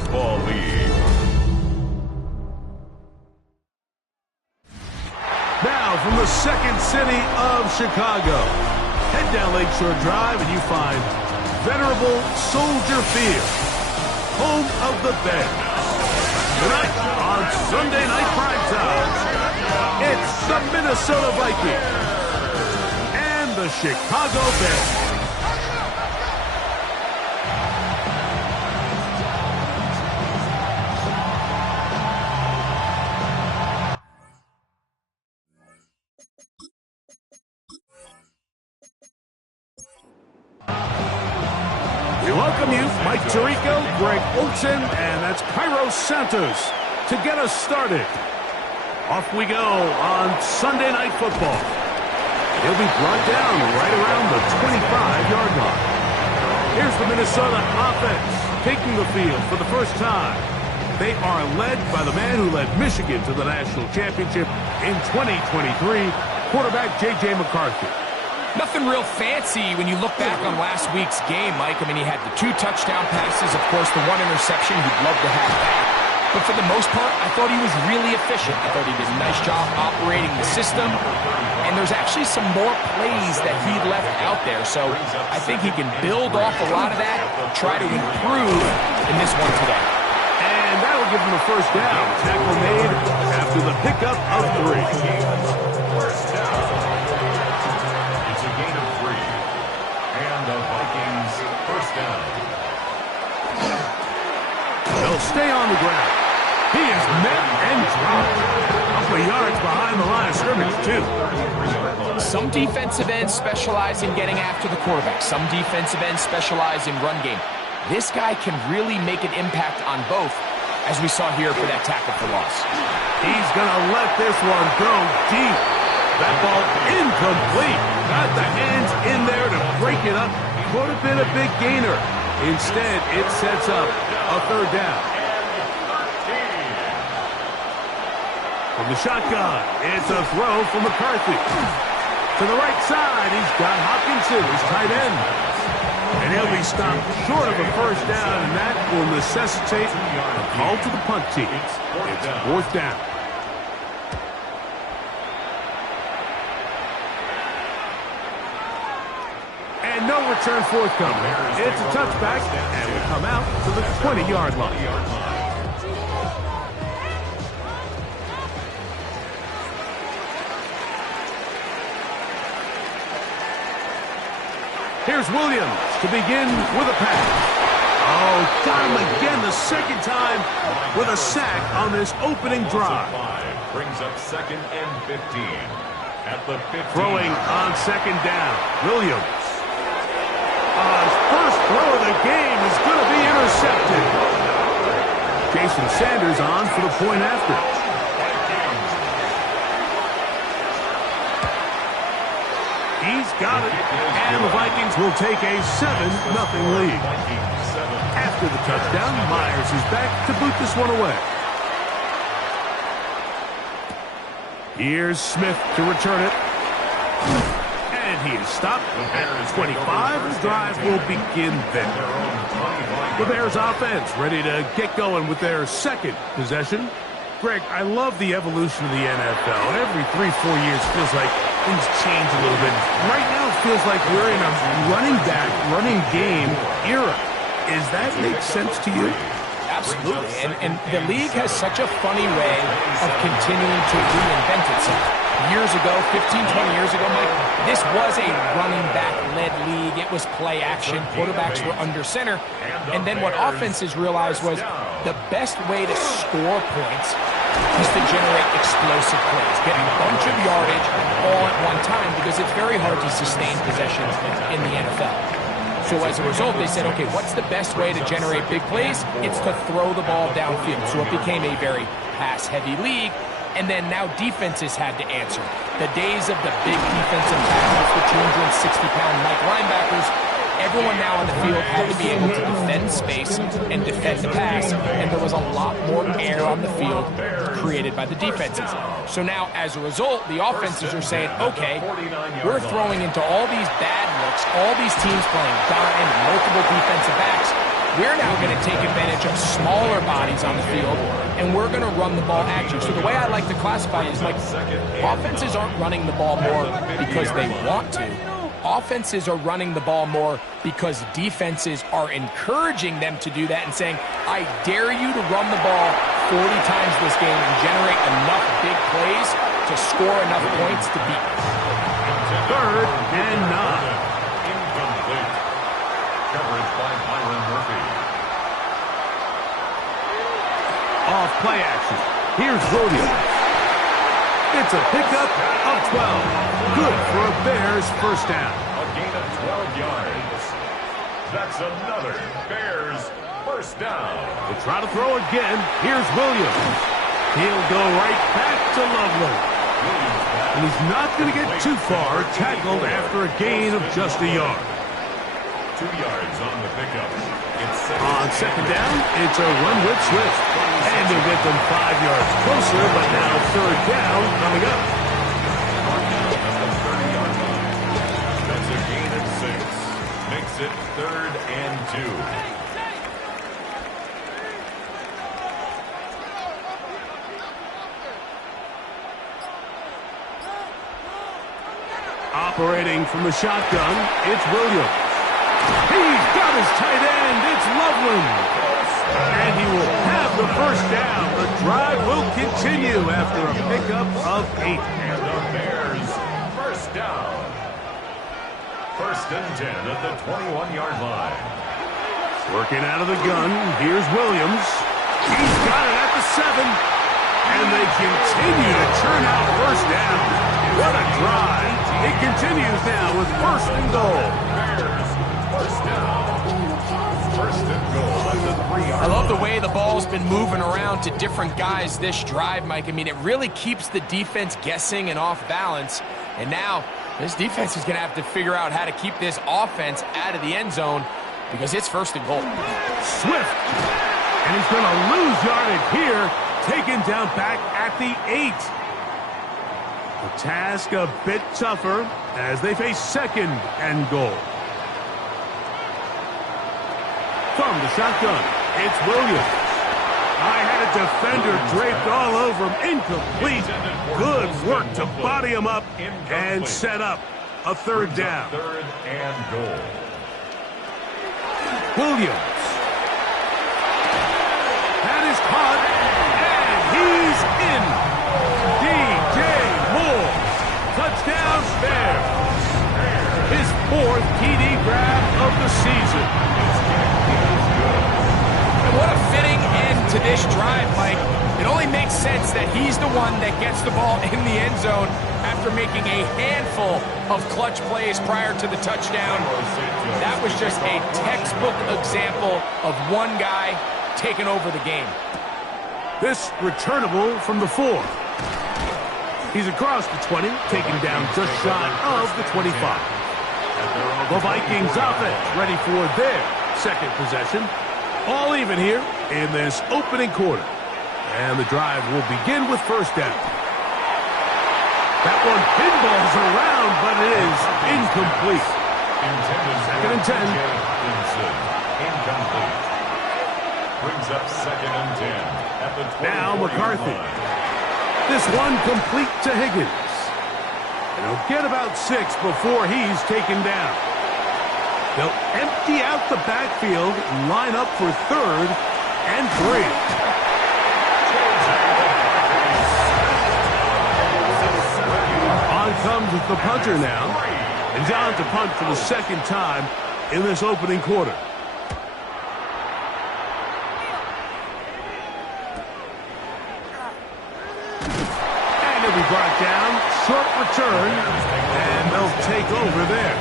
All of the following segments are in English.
Football League. Now from the second city of Chicago, head down Lakeshore Drive and you find venerable Soldier Field, home of the Bears. Tonight on Sunday Night Primetime, it's the Minnesota Vikings and the Chicago Bears. We welcome you, Mike Tirico, Greg Olsen, and that's Cairo Santos to get us started. Off we go on Sunday Night Football. He'll be brought down right around the 25-yard line. Here's the Minnesota offense taking the field for the first time. They are led by the man who led Michigan to the national championship in 2023, quarterback J.J. McCarthy. Nothing real fancy when you look back on last week's game, Mike. I mean, he had the 2 touchdown passes, of course, the 1 interception. He'd love to have that. But for the most part, I thought he was really efficient. I thought he did a nice job operating the system. And there's actually some more plays that he left out there. So I think he can build off a lot of that, try to improve in this one today. And that'll give him a first down. Tackle made after the pickup of 3. They'll stay on the ground. He is met and dropped. A couple of yards behind the line of scrimmage, too. Some defensive ends specialize in getting after the quarterback. Some defensive ends specialize in run game. This guy can really make an impact on both, as we saw here for that tackle for loss. He's going to let this one go deep. That ball incomplete. Got the hands in there to break it up. Could have been a big gainer. Instead, it sets up a third down. From the shotgun, it's a throw from McCarthy. To the right side, he's got Hopkinson, his tight end. And he'll be stopped short of a first down, and that will necessitate a call to the punt team. It's 4th down. And no return forthcoming. It's a touchback, and we come out to the 20-yard line. Here's Williams to begin with a pass. Oh, got him again the second time with a sack on this opening drive. Brings up 2nd and 15. At the 15. Throwing on 2nd down. Williams. His first throw of the game is going to be intercepted. Jason Sanders on for the point after. He's got it. And the Vikings will take a 7-0 lead. After the touchdown, Myers is back to boot this one away. Here's Smith to return it. And he is stopped at the 25. The drive will begin then. The Bears offense ready to get going with their second possession. Greg, I love the evolution of the NFL. Every 3-4 years feels like things change a little bit. Right now it feels like we're in a running back, running game era. Does that make sense to you? Absolutely. And the league has such a funny way of continuing to reinvent itself. Years ago, 15, 20 years ago, Mike, this was a running back-led league. It was play action. Quarterbacks were under center. And then what offenses realized was the best way to score points is to generate explosive plays, get a bunch of yardage all at one time, because it's very hard to sustain possessions in the NFL. So as a result, they said, okay, what's the best way to generate big plays? It's to throw the ball downfield. So it became a very pass-heavy league. And then now defenses had to answer. The days of the big defensive tackles, the 260-pound Mike linebackers, everyone now on the field had to be able to defend space and defend the pass, and there was a lot more air on the field created by the defenses. So now, as a result, the offenses are saying, okay, we're throwing into all these bad looks, all these teams playing dime, multiple defensive backs. we're now going to take advantage of smaller bodies on the field, and we're going to run the ball at you. So the way I like to classify it is, like, offenses aren't running the ball more because they want to. Offenses are running the ball more because defenses are encouraging them to do that and saying, I dare you to run the ball 40 times this game and generate enough big plays to score enough points to beat. 3rd and 9. Incomplete. Coverage by Byron Murphy. Off play action. Here's Williams. It's a pickup of 12. Good for a Bears first down. A gain of 12 yards. That's another Bears first down. They try to throw again. Here's Williams. He'll go right back to Loveland. And he's not going to get too far, tackled after a gain of just a yard. 2 yards on the pickup. On second down, it's a run with Swift. And he'll get them 5 yards closer, but now 3rd down coming up. At the 30-yard line. That's a gain of 6. Makes it 3rd and 2. Operating from the shotgun, it's Williams. He's got his tight end. It's Loveland. And he will have the first down. The drive will continue after a pickup of 8. And the Bears first down. 1st and 10 at the 21-yard line. Working out of the gun, here's Williams. He's got it at the 7. And they continue to churn out first down. What a drive. It continues now with 1st and goal. Bears first down. 1st and goal at the 3-yard I love the way the ball's been moving around to different guys this drive, Mike. I mean, it really keeps the defense guessing and off balance. And now this defense is going to have to figure out how to keep this offense out of the end zone because it's 1st and goal. Swift. And he's going to lose yardage here. Taken down back at the 8. The task a bit tougher as they face 2nd and goal. From the shotgun, it's Williams. I had a defender draped all over him. Incomplete. Good work to body him up and set up a 3rd down. 3rd and goal. Williams. That is caught. And he's in. DJ Moore. Touchdown Bears. His 4th TD grab of the season. And what a fitting end to this drive, Mike. It only makes sense that he's the one that gets the ball in the end zone after making a handful of clutch plays prior to the touchdown. That was just a textbook example of one guy taking over the game. This returnable from the 4. He's across the 20, taken down just shy of the 25. The Vikings offense ready for their 2nd possession. All even here in this opening quarter. And the drive will begin with 1st down. That one pinballs around, but it is incomplete. 2nd and 10. Incomplete. Brings up 2nd and 10 at the 24-yard Now McCarthy. line. This one complete to Higgins. And he'll get about 6 before he's taken down. They'll empty out the backfield, line up for 3rd and 3. On comes the punter now. And down to punt for the 2nd time in this opening quarter. And he'll be brought down. Short return. And they'll take over there.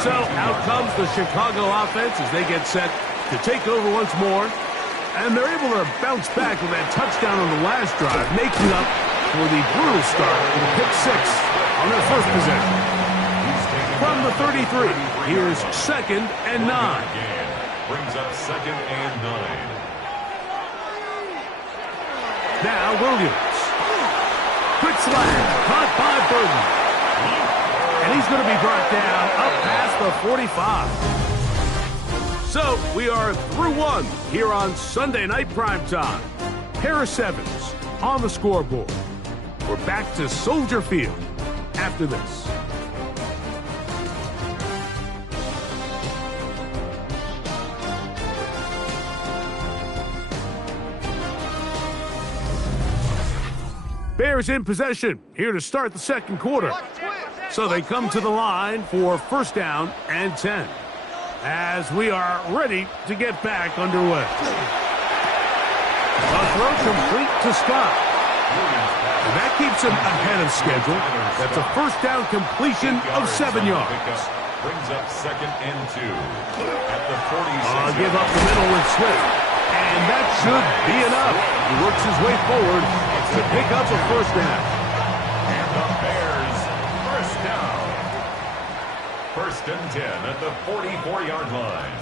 So out comes the Chicago offense as they get set to take over once more. And they're able to bounce back with that touchdown on the last drive, making up for the brutal start with a pick 6 on their 1st possession. From the 33, here's 2nd and 9. Brings up 2nd and 9. Now Williams. Quick slant, caught by Burton. And he's going to be brought down up past the 45. So we are through one here on Sunday Night Primetime. Harris Evans on the scoreboard. We're back to Soldier Field after this. Bears in possession here to start the second quarter. So they come to the line for first down and 10 as we are ready to get back underway. A throw complete to Scott. And that keeps him ahead of schedule. That's a first down completion of 7 yards. Brings up second and 2 at the 46. Give up the middle with Swift. And that should be enough. He works his way forward to pick up a first down. And the Bears first down. First and 10 at the 44-yard line.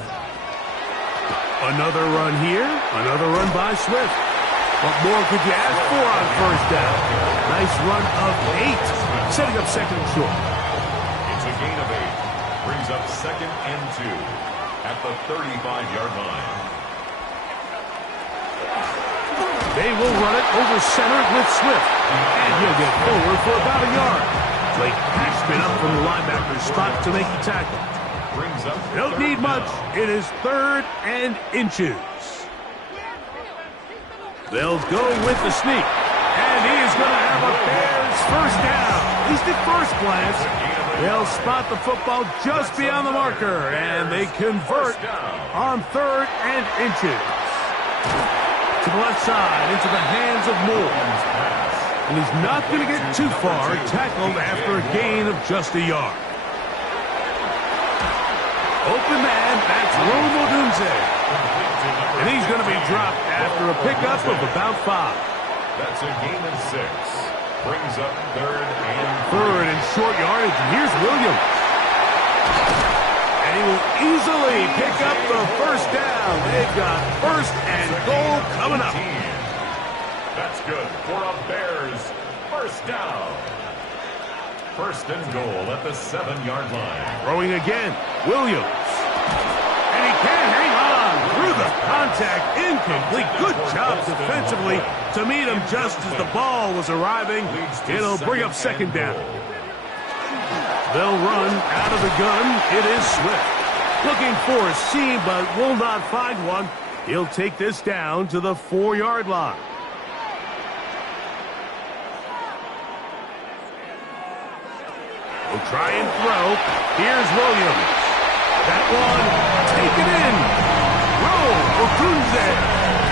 Another run here. Another run by Swift. What more could you ask for on first down? Nice run of 8. Setting up second and short. It's a gain of 8. Brings up second and 2 at the 35-yard line. They will run it over center with Swift. And he'll get forward for about a yard. Late pass spin up from the linebacker's spot to make the tackle. Brings up They don't need much. It is 3rd and inches. They'll go with the sneak. And he is going to have a Bears first down. At least at first glance. They'll spot the football just beyond the marker. And they convert on 3rd and inches. To the left side, into the hands of Moore. And he's not going to get too far, tackled after a gain of just a yard. Open man, that's Rome Odunze. And he's going to be dropped after a pickup of about 5. That's a gain of 6. Brings up 3rd and 3rd and short yardage, and here's Williams. And he will easily pick up the first down. They've got first and goal coming up. That's good for a Bears first down. First and goal at the 7-yard line. Throwing again, Williams. And he can't hang on through the contact. Incomplete. Good job defensively to meet him just as the ball was arriving. It'll bring up second down. They'll run out of the gun. It is Swift. Looking for a seam, but will not find one. He'll take this down to the 4-yard line. We'll try and throw. Here's Williams. That one taken in. Roll for Kunze.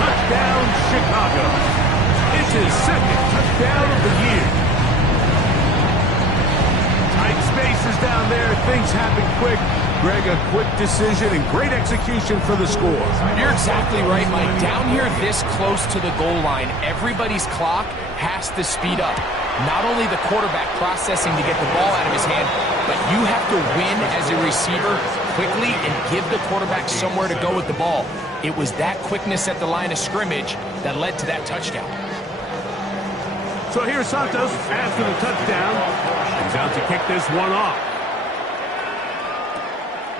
Touchdown, Chicago. It's his second touchdown of the year. Tight spaces down there. Things happen quick. Greg, a quick decision and great execution for the score. You're exactly right, Mike. Down here this close to the goal line, everybody's clock has to speed up. Not only the quarterback processing to get the ball out of his hand, but you have to win as a receiver quickly and give the quarterback somewhere to go with the ball. It was that quickness at the line of scrimmage that led to that touchdown. So here's Santos after the touchdown. He's out to kick this one off.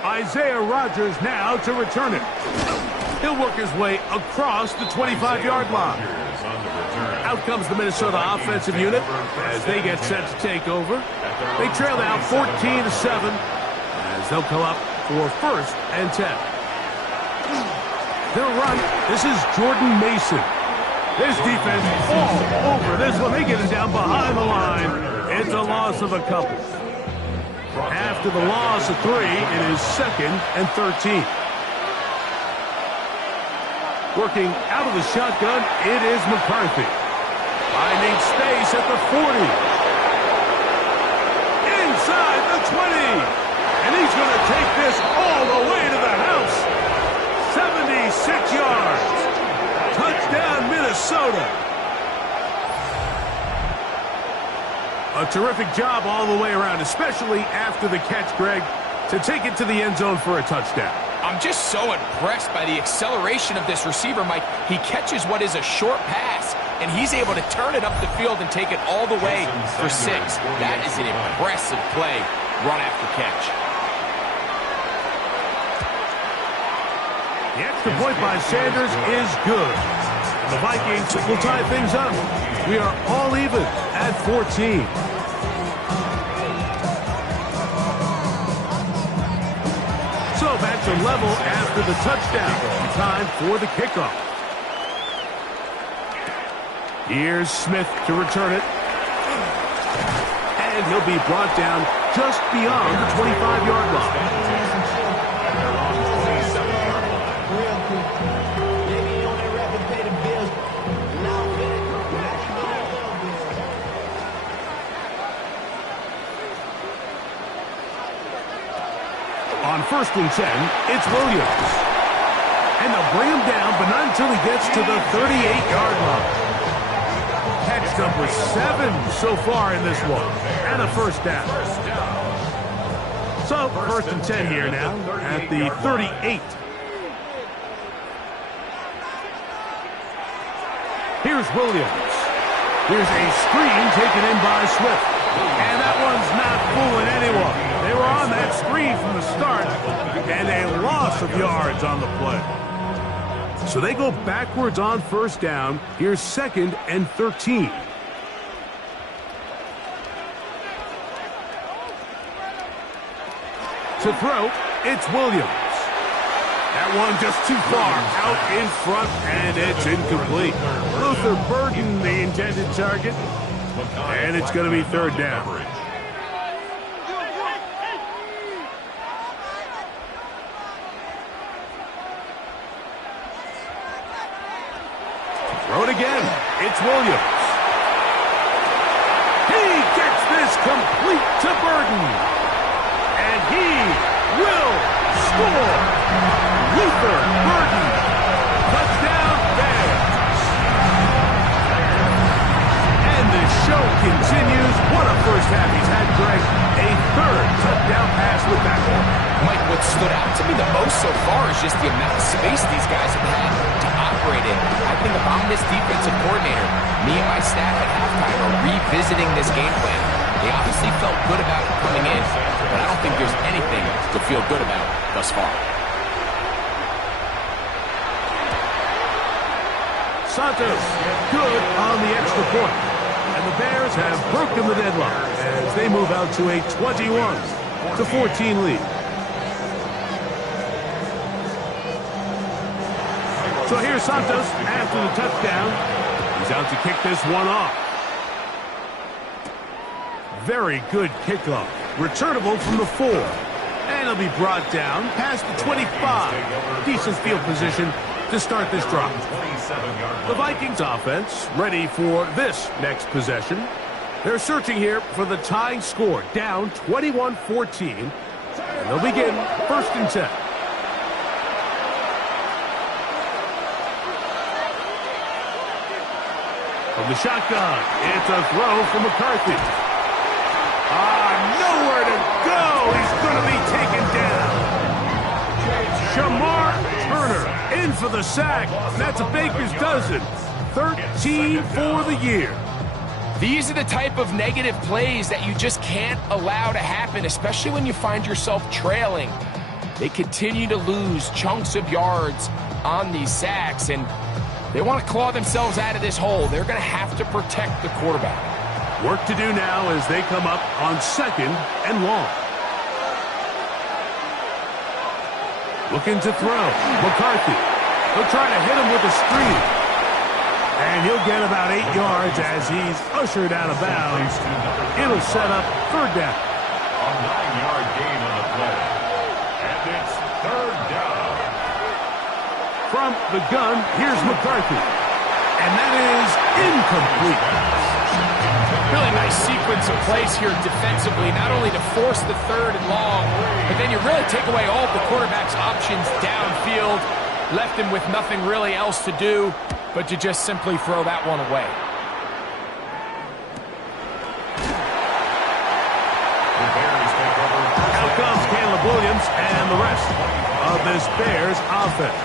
Isaiah Rodgers now to return it. He'll work his way across the 25-yard line. Out comes the Minnesota offensive unit as they get set to take over. They trail now 14-7 as they'll come up for first and 10. They'll run. This is Jordan Mason. This defense all over this one. They get it down behind the line. It's a loss of a couple. After the loss of 3, it is 2nd and 13. Working out of the shotgun, it is McCarthy. Finding space at the 40. Inside the 20. And he's going to take this all the way to the house. 76 yards. Touchdown, Minnesota. A terrific job all the way around, especially after the catch, Greg, to take it to the end zone for a touchdown. I'm just so impressed by the acceleration of this receiver, Mike. He catches what is a short pass, and he's able to turn it up the field and take it all the way for 6. That is an impressive play, run after catch. extra point by Sanders is good. The Vikings will tie things up. We are all even at 14. So back to level after the touchdown. Time for the kickoff. Here's Smith to return it. And he'll be brought down just beyond the 25-yard line. On 1st and 10, it's Williams. And they'll bring him down, but not until he gets to the 38-yard line. Catch number 7 so far in this one. And a first down. So, 1st and 10 here now at the 38. Here's Williams. Here's a screen taken in by Swift. And that one's not fooling anyone. They were on that screen from the start, and a loss of yards on the play. So they go backwards on 1st down. Here's 2nd and 13. To throw, it's Williams. That one just too far out in front, and it's incomplete. Luther Burden, the intended target, and it's going to be 3rd down. Throw it again. It's Williams. He gets this complete to Burden. And he will score. Luther Burden. Touchdown Bears. And the show continues. What a first half he's had, Greg. A 3rd touchdown pass with that one. Mike, what stood out to me the most so far is just the amount of space these guys have had to operate in. I think if I'm this defensive coordinator, me and my staff at halftime are revisiting this game plan. They obviously felt good about it coming in, but I don't think there's anything to feel good about thus far. Santos, good on the extra point. And the Bears have broken the deadlock as they move out to a 21-14 lead. So here's Santos after the touchdown. He's out to kick this one off. Very good kickoff. Returnable from the 4. And he'll be brought down past the 25. Decent field position to start this drive. The Vikings offense ready for this next possession. They're searching here for the tying score, down 21-14. And they'll begin 1st and 10. From the shotgun, it's a throw from McCarthy. Nowhere to go. He's going to be taken down. Shamar Turner in for the sack. That's a baker's dozen. 13 for the year. These are the type of negative plays that you just can't allow to happen, especially when you find yourself trailing. They continue to lose chunks of yards on these sacks, and they want to claw themselves out of this hole. They're going to have to protect the quarterback. Work to do now as they come up on 2nd and long. Looking to throw. McCarthy. He'll try to hit him with a screen. And he'll get about 8 yards as he's ushered out of bounds. It'll set up 3rd down. A 9-yard gain on the play. And it's 3rd down. From the gun, here's McCarthy. And that is incomplete. Really nice sequence of plays here defensively, not only to force the 3rd and long, but then you really take away all of the quarterback's options downfield, left him with nothing really else to do but to just simply throw that one away. Out comes Caleb Williams and the rest of this Bears offense.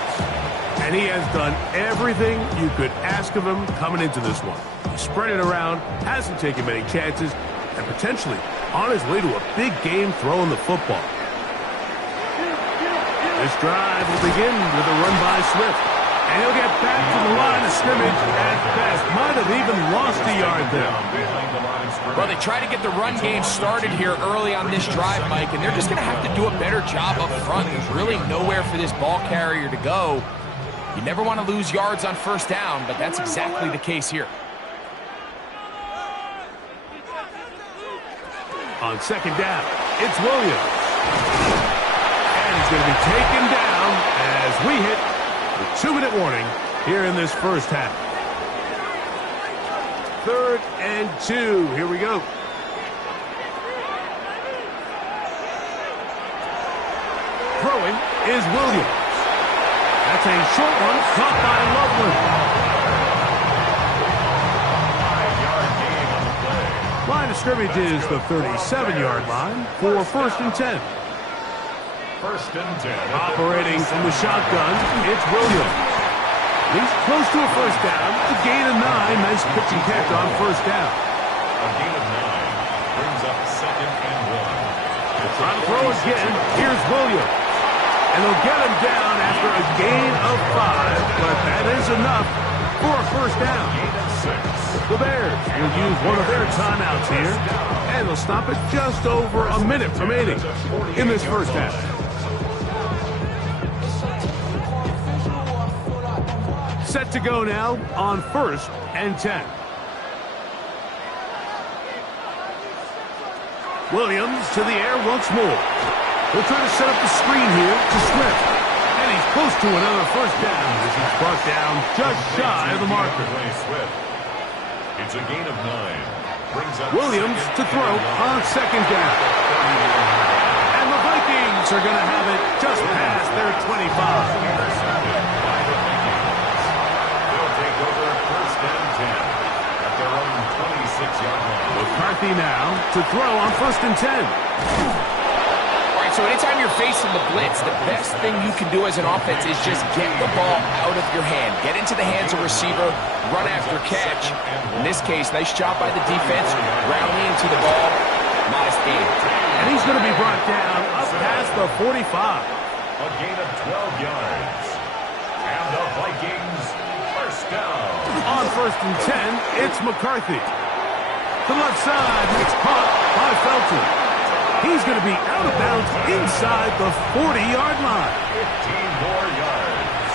And he has done everything you could ask of him coming into this one. He spread it around, hasn't taken many chances, and potentially on his way to a big game throwing the football. This drive will begin with a run by Swift. And he'll get back to the line of scrimmage at best. Might have even lost a yard there. Well, they try to get the run game started here early on this drive, Mike, and they're just going to have to do a better job up front. There's really nowhere for this ball carrier to go. You never want to lose yards on first down, but that's exactly the case here. On second down, it's Williams. And he's going to be taken down as we hit the 2-minute warning here in this first half. 3rd and 2. Here we go. Throwing is Williams. That's a short one caught by Loveland. Line of scrimmage is the 37-yard line for 1st and 10. 1st and 10. Operating from the shotgun, it's Williams. He's close to a first down. A gain of 9. Nice pitch and catch on first down. A gain of 9 brings up 2nd and 1. Trying to throw again. Here's Williams. And they'll get him down after a gain of 5. But that is enough for a first down. Gain of 6. The Bears will use one of their timeouts here. And they'll stop it just over a minute remaining in this first half. Set to go now on 1st and 10. Williams to the air once more. He'll try to set up the screen here to Swift. And he's close to another first down as he's brought down just shy of the marker. It's a gain of 9. Brings up Williams to throw on second down. And the Vikings are going to have it just past their 25. McCarthy now to throw on 1st and 10. All right, so anytime you're facing the blitz, the best thing you can do as an offense is just get the ball out of your hand. Get into the hands of receiver, run after catch. In this case, nice job by the defense, rallying to the ball. Modest gain. And he's going to be brought down up past the 45. A gain of 12 yards. And the Vikings first down. On 1st and 10, it's McCarthy. The left side, it's caught by Felton. He's going to be out of bounds inside the 40-yard line. 15 more yards.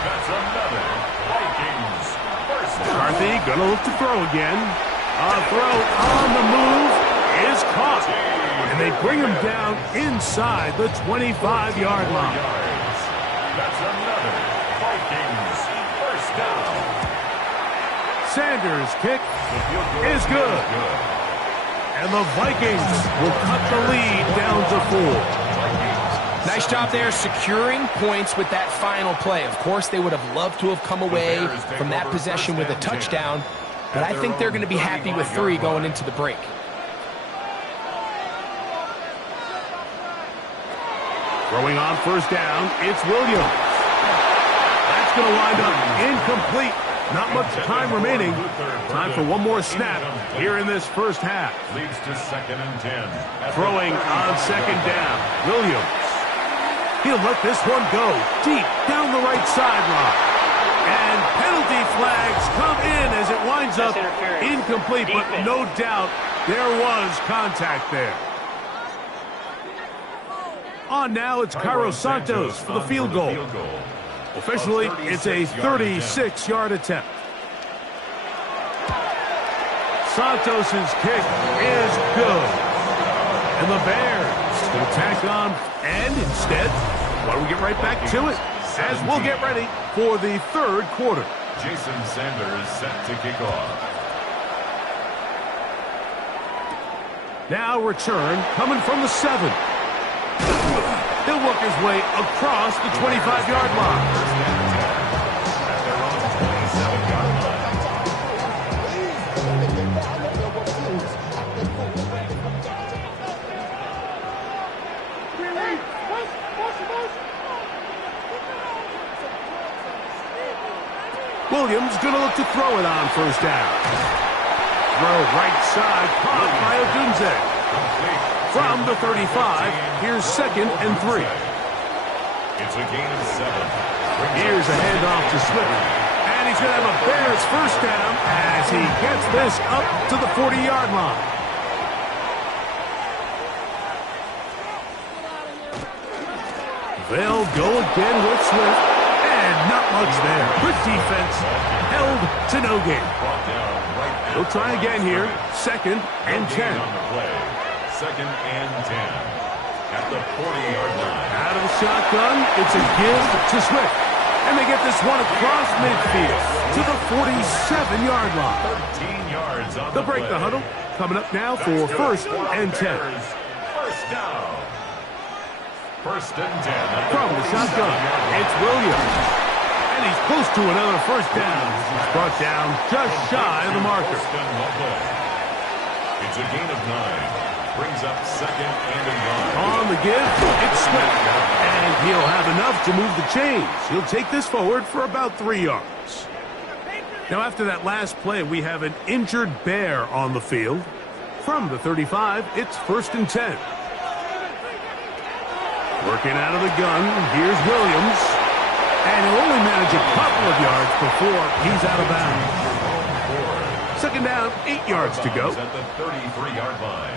That's another Vikings first down. McCarthy going to look to throw again. A throw on the move is caught. And they bring him down inside the 25-yard line. That's another Vikings first down. Sanders' kick is good. And the Vikings will cut the lead down to 4. Nice job there securing points with that final play. Of course, they would have loved to have come away from that possession with a touchdown, but I think they're going to be happy with 3 going into the break. Throwing on first down, it's Williams. That's going to wind up incomplete. Not much time remaining. Time for one more snap here in this first half. Leads to 2nd and 10. Throwing on second down, Williams. He'll let this one go deep down the right sideline. And penalty flags come in as it winds up incomplete, but no doubt there was contact there. On now, it's Cairo Santos for the field goal. Officially, it's a 36-yard attempt. Santos' kick is good. And the Bears will tack on. And instead, why don't we get right back to it as we'll get ready for the 3rd quarter. Jason Sanders set to kick off. Now return coming from the 7. He'll work his way across the 25-yard line. Williams going to look to throw it on first down. Throw right side, caught by Odunze. From the 35, here's 2nd and 3. It's a gain of 7. Here's a handoff to Swift. And he's going to have a Bears first down as he gets this up to the 40-yard line. They'll go again with Swift. And not much there. Good defense. Held to no gain. We'll try again here. 2nd and 10. On the play. 2nd and 10. At the 40-yard line. Out of the shotgun, it's a give to Swift. And they get this one across midfield to the 47-yard line. 13 yards on They'll break the huddle. Coming up now for 1st and 10. First down. 1st and 10. From the shotgun, it's Williams. And he's close to another first down. He's brought down just shy of the marker. It's a gain of 9. Brings up 2nd and 9. On the give, it's Swift. And he'll have enough to move the chains. He'll take this forward for about 3 yards. Now, after that last play, we have an injured Bear on the field. From the 35, it's 1st and 10. Working out of the gun, here's Williams. And he'll only manage a couple of yards before he's out of bounds. 2nd down, 8 yards to go. At the 33-yard line.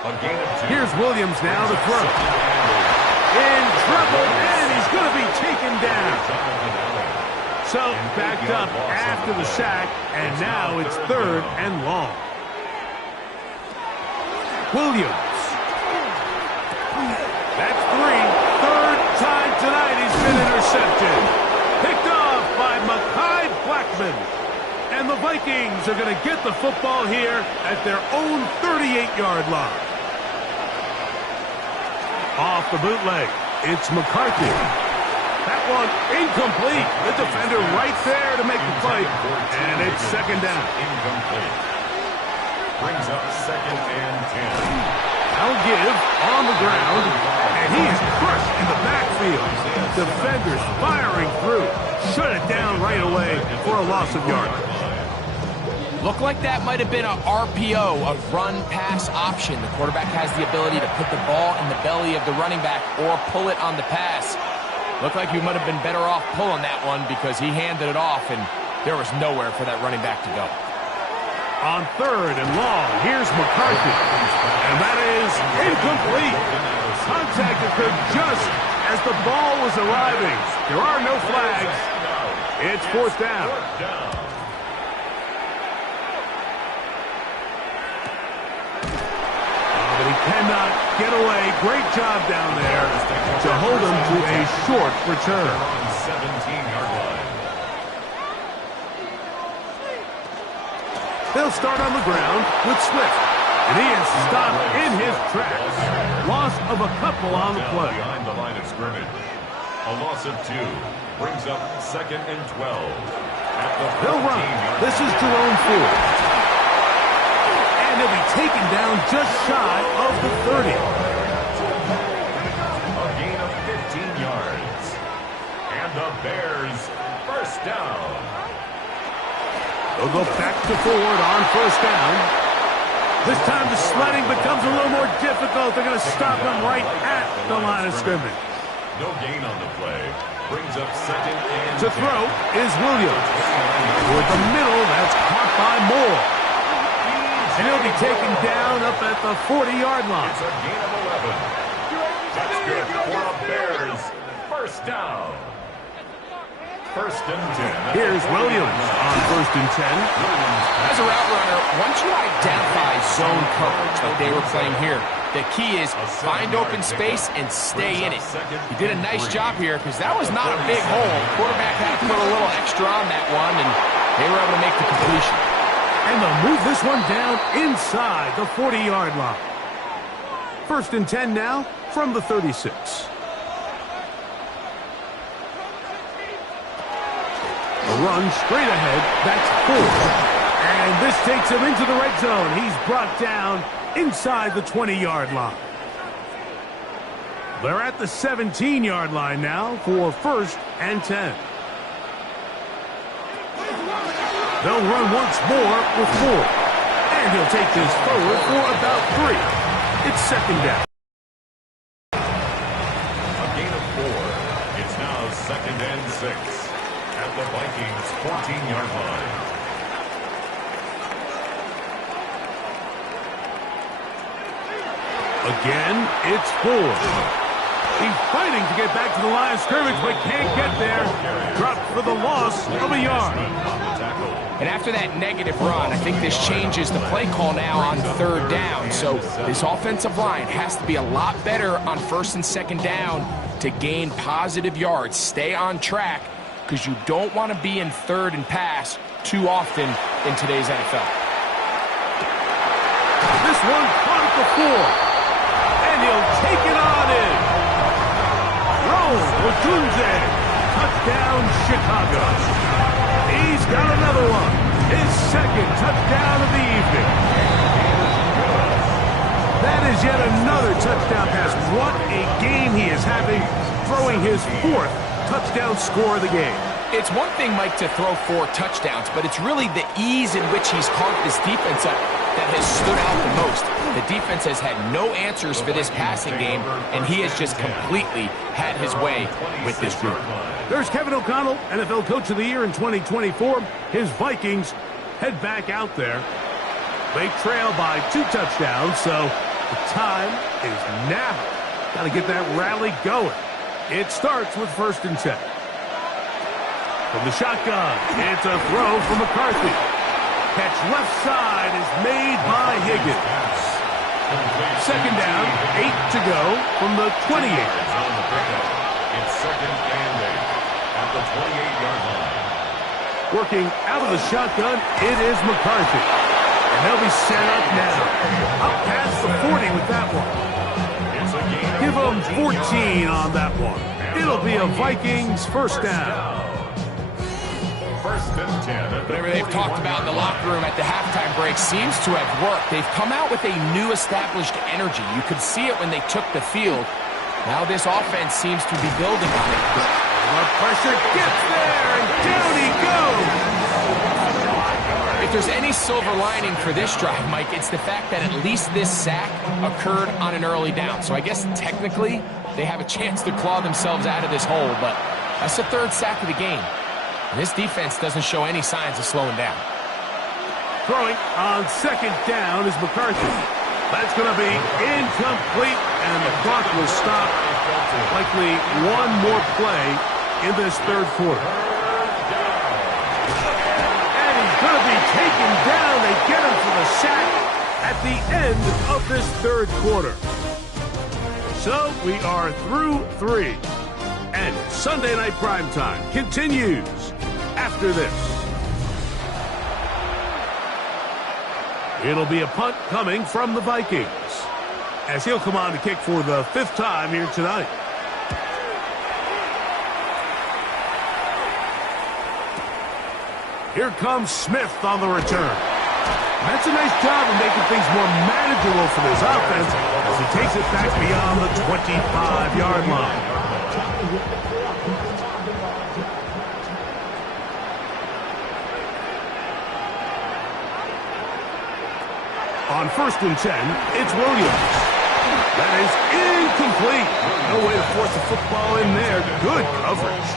A gain of 2. Here's Williams now to throw. In trouble, and he's going to be taken down. So, backed up after the sack, and now it's 3rd and long. Williams. That's 3. 3rd time tonight he's been intercepted. Picked off by Mekhi Blackmon. And the Vikings are going to get the football here at their own 38-yard line. Off the bootleg, it's McCarthy. That one incomplete. The defender right there to make the play. And it's 2nd down. Incomplete. Brings up 2nd and 10. I'll give on the ground. And he is crushed in the backfield. Defenders firing through. Shut it down right away for a loss of yardage. Looked like that might have been an RPO, a run-pass option. The quarterback has the ability to put the ball in the belly of the running back or pull it on the pass. Looked like he might have been better off pulling that one because he handed it off, and there was nowhere for that running back to go. On 3rd and long, here's McCarthy. And that is incomplete. Contact occurred just as the ball was arriving. There are no flags. It's 4th down. But he cannot get away. Great job down there to hold him to a short return. 17-yard line. They'll start on the ground with Swift. And he is stopped in his tracks. Loss of a couple on the play. Behind the line of scrimmage. A loss of 2. Brings up 2nd and 12. At the They'll run. This is Jerome Ford. And he'll be taken down just shy of the 30. A gain of 15 yards. And the Bears first down. They'll go back to Ford on 1st down. This time the sledding becomes a little more difficult. They're going to stop him right at the line of scrimmage. No gain on the play. Brings up 2nd and To throw is Williams. Toward the middle, that's caught by Moore. And he'll be taken down up at the 40-yard line. It's a gain of 11. That's good for the Bears. First down. 1st and 10. Here's Williams on 1st and 10. As a route runner, once you identify zone coverage like they were playing here, the key is find open space and stay in it. He did a nice job here because that was not a big hole. Quarterback had to put a little extra on that one, and they were able to make the completion. And they'll move this one down inside the 40-yard line. 1st and 10 now from the 36. A run straight ahead, that's Ford. And this takes him into the red zone. He's brought down inside the 20-yard line. They're at the 17-yard line now for 1st and 10. They'll run once more with Ford. And he'll take this forward for about 3. It's 2nd down. A gain of 4. It's second and 6 at the Vikings 14-yard line. Again, it's Ford. He's fighting to get back to the line of scrimmage, but can't get there. Dropped for the loss of a yard. And after that negative run, I think this changes the play call now on third down. So this offensive line has to be a lot better on first and second down to gain positive yards. Stay on track, because you don't want to be in third and pass too often in today's NFL. This one caught at the 4, and he'll take it on in. Odunze, touchdown Chicago. He's got another one. His second touchdown of the evening. That is yet another touchdown pass. What a game he is having, throwing his 4th touchdown score of the game. It's one thing, Mike, to throw 4 touchdowns, but it's really the ease in which he's carved this defense up that has stood out the most. The defense has had no answers for this passing game, and he has just completely had his way with this group. There's Kevin O'Connell, NFL Coach of the Year in 2024. His Vikings head back out there. They trail by 2 touchdowns, so the time is now. Got to get that rally going. It starts with 1st and 10. From the shotgun, it's a throw from McCarthy. Catch left side is made by Higgins. Second down, 8 to go from the 28. It's second and 8 at the 28-yard line. Working out of the shotgun, it is McCarthy. And they'll be set up now. Up past the 40 with that one. Give them 14 on that one. It'll be a Vikings first down. First and 10. Whatever they've talked about in the locker room at the halftime break seems to have worked. They've come out with a new established energy. You could see it when they took the field. Now this offense seems to be building on it. The pressure gets there, and down he goes. If there's any silver lining for this drive, Mike, it's the fact that at least this sack occurred on an early down. So I guess technically they have a chance to claw themselves out of this hole, but that's the 3rd sack of the game. This defense doesn't show any signs of slowing down. Throwing on second down is McCarthy. That's going to be incomplete, and the clock will stop. Likely one more play in this 3rd quarter. And he's going to be taken down. They get him for the sack at the end of this 3rd quarter. So we are through 3. And Sunday Night Primetime continues after this. It'll be a punt coming from the Vikings, as he'll come on to kick for the 5th time here tonight. Here comes Smith on the return. That's a nice job of making things more manageable for this offense as he takes it back beyond the 25-yard line. On 1st and 10, it's Williams. That is incomplete. No way to force the football in there. Good coverage.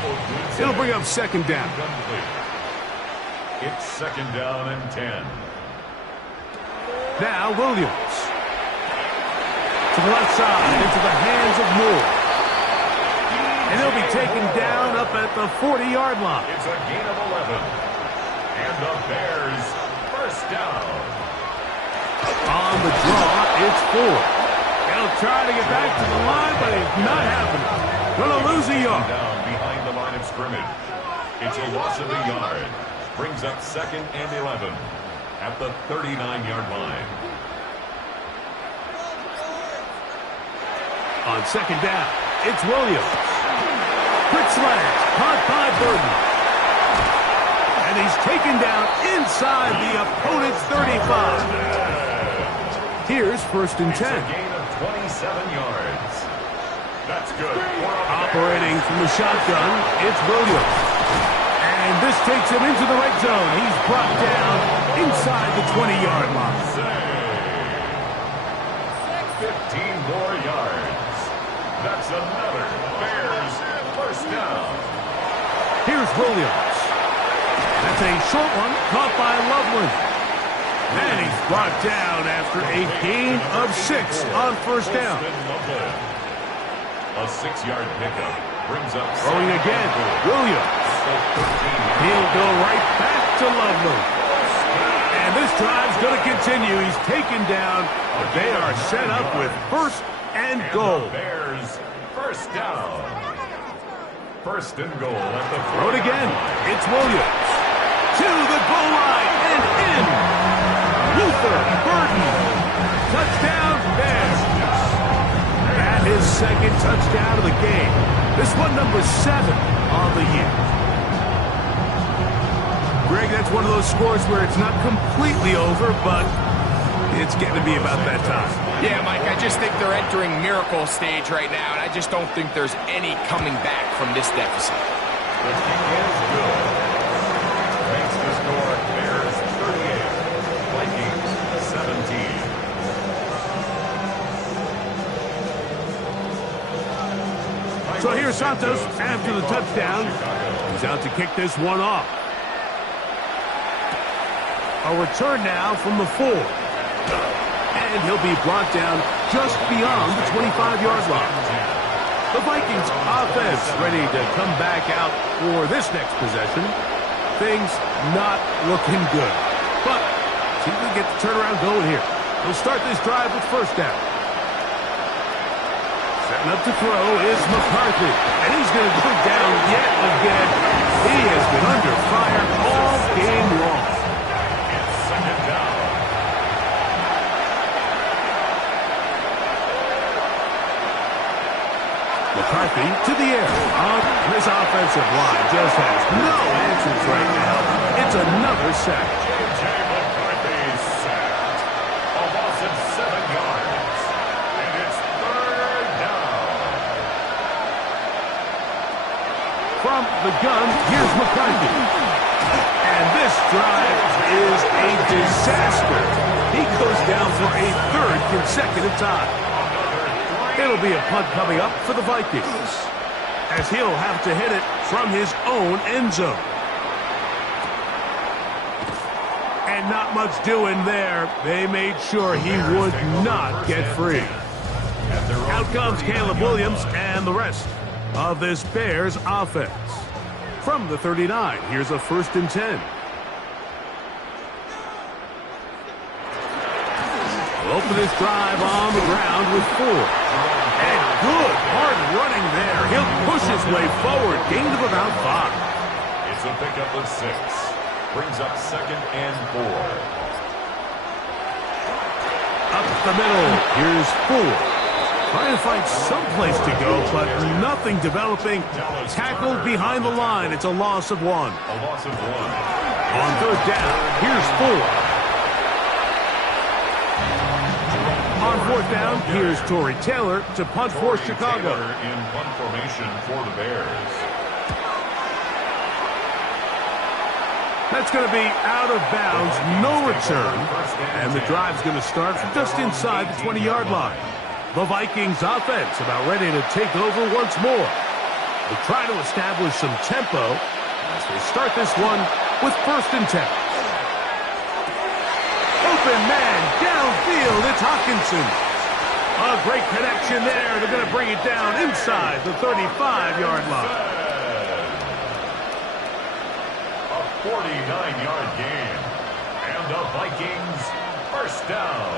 It'll bring up 2nd down. It's 2nd down and 10. Now Williams. To the left side, into the hands of Moore. And he'll be taken down up at the 40-yard line. It's a gain of 11. And the Bears first down. On the draw, it's Ford. He'll try to get back to the line, but it's not happening. Going to lose a yard. Down behind the line of scrimmage. It's a loss of a yard. Brings up 2nd and 11 at the 39-yard line. On 2nd down, it's Williams. Quick slant, caught by Burton. And he's taken down inside the opponent's 35. Here's 1st and 10. It's a gain of 27 yards. That's good. Operating from the shotgun, it's Williams. And this takes him into the red zone. He's brought down inside the 20-yard line. 15 more yards. That's another Bears first down. Here's Williams. That's a short one caught by Loveland. And he's brought down after a gain of 6 on first down. A 6-yard pickup brings up throwing again. Williams. He'll go right back to Loveland. And this drive's going to continue. He's taken down, but they are set up with first and goal. Bears first down. First and goal at the throw it again. It's Williams. To the goal line and in. Luther Burden. Touchdown, Bears. And his second touchdown of the game. This one number 7 on the year. Greg, that's one of those scores where it's not completely over, but it's getting to be about that time. Yeah, Mike, I just think they're entering miracle stage right now, and I just don't think there's any coming back from this deficit. The kick is good. Makes the score Bears 38, Vikings 17. So here's Santos after the touchdown. He's out to kick this one off. A return now from the 4. And he'll be brought down just beyond the 25-yard line. The Vikings offense ready to come back out for this next possession. Things not looking good. But see if we get the turnaround going here. He'll start this drive with first down. Setting up to throw is McCarthy. And he's going to go down yet again. He has been under fire all game long. It's second down. McCarthy to the air. This offensive line just has no answers right now. It's another sack. J.J. McCarthy sacked. A loss of 7 yards. And it's third down. From the gun, here's McCarthy. And this drive is a disaster. He goes down for a 3rd consecutive time. It'll be a punt coming up for the Vikings, as he'll have to hit it from his own end zone. And not much doing there. They made sure he would not get free. Out comes Caleb Williams and the rest of this Bears offense. From the 39, here's a 1st and 10. We'll open this drive on the ground with 4. And good hard running there. He'll push his way forward. Gain of about 5. It's a pickup of 6. Brings up 2nd and 4. Up the middle. Here's 4. Trying to find someplace to go, but nothing developing. Tackled behind the line. It's a loss of 1. A loss of 1. On 3rd down, here's 4. On 4th down, here's Tory Taylor to punt for Chicago. Taylor in punt formation for the Bears. That's going to be out of bounds, no return, and the drive's going to start from just inside the 20-yard line. The Vikings offense about ready to take over once more. They try to establish some tempo as they start this one with 1st and 10. Open man downfield, it's Hockenson. A great connection there. They're going to bring it down inside the 35-yard line. A 49-yard gain. And the Vikings first down.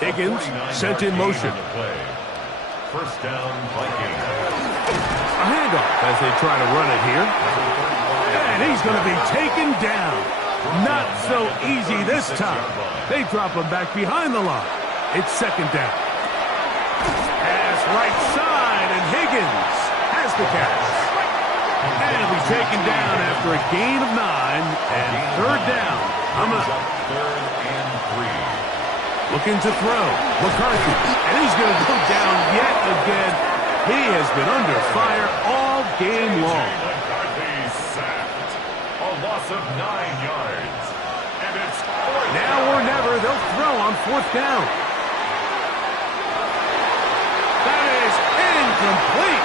Higgins sent in motion. First down, Vikings. A handoff as they try to run it here. And he's going to be taken down. Not so easy this time. They drop him back behind the line. It's 2nd down. Pass right side, and Higgins has the catch. And he'll be taken down after a gain of 9, and 3rd down. Third and 3. Looking to throw. McCarthy. And he's going to go down yet again. He has been under fire all game long. McCarthy sacked. A loss of 9 yards. And it's 4th Now or never, they'll throw on 4th down. That is incomplete.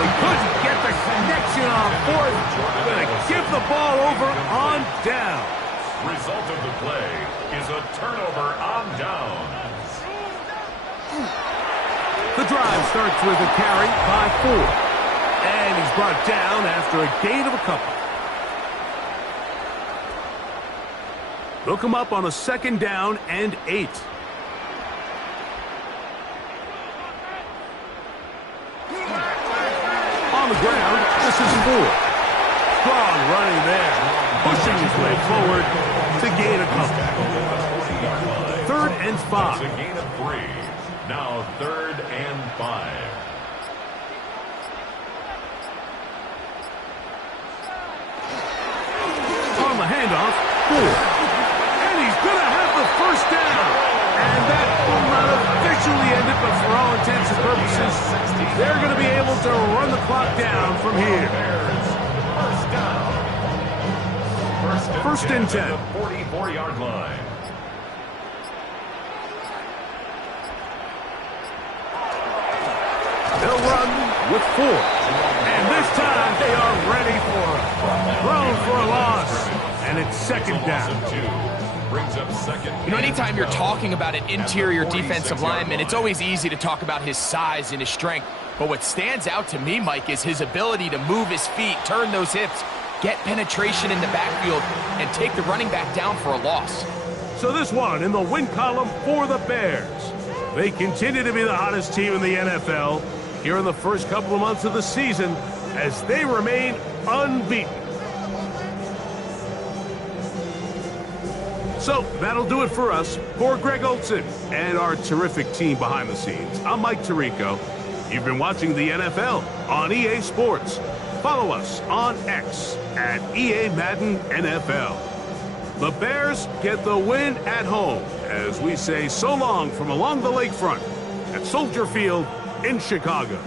They couldn't get the connection on fourth. Going to give the ball over on down. Result of the play is a turnover on down. The drive starts with a carry by 4. And he's brought down after a gain of a couple. They'll come up on a 2nd down and 8. On the ground, this is 4. Strong running there, pushing his way forward to gain a couple. 3rd and 5. It's a gain of 3. Now 3rd and 5. On the handoff, 4. And he's going to have the 1st down. And that will not officially end it, but for all intents and purposes, they're going to be able to run the clock down from here. First down. First and 10. At the 44-yard line. They'll run with 4. And this time they are ready for it. Thrown for a loss. And it's 2nd down. Brings up 2nd. You know, anytime you're talking about an interior defensive lineman, it's always easy to talk about his size and his strength. But what stands out to me, Mike, is his ability to move his feet, turn those hips, get penetration in the backfield, and take the running back down for a loss. So this one in the win column for the Bears. They continue to be the hottest team in the NFL here in the first couple of months of the season as they remain unbeaten. So that'll do it for us. For Greg Olsen and our terrific team behind the scenes, I'm Mike Tirico. You've been watching the NFL on EA Sports. Follow us on X at EA Madden NFL. The Bears get the win at home as we say so long from along the lakefront at Soldier Field in Chicago.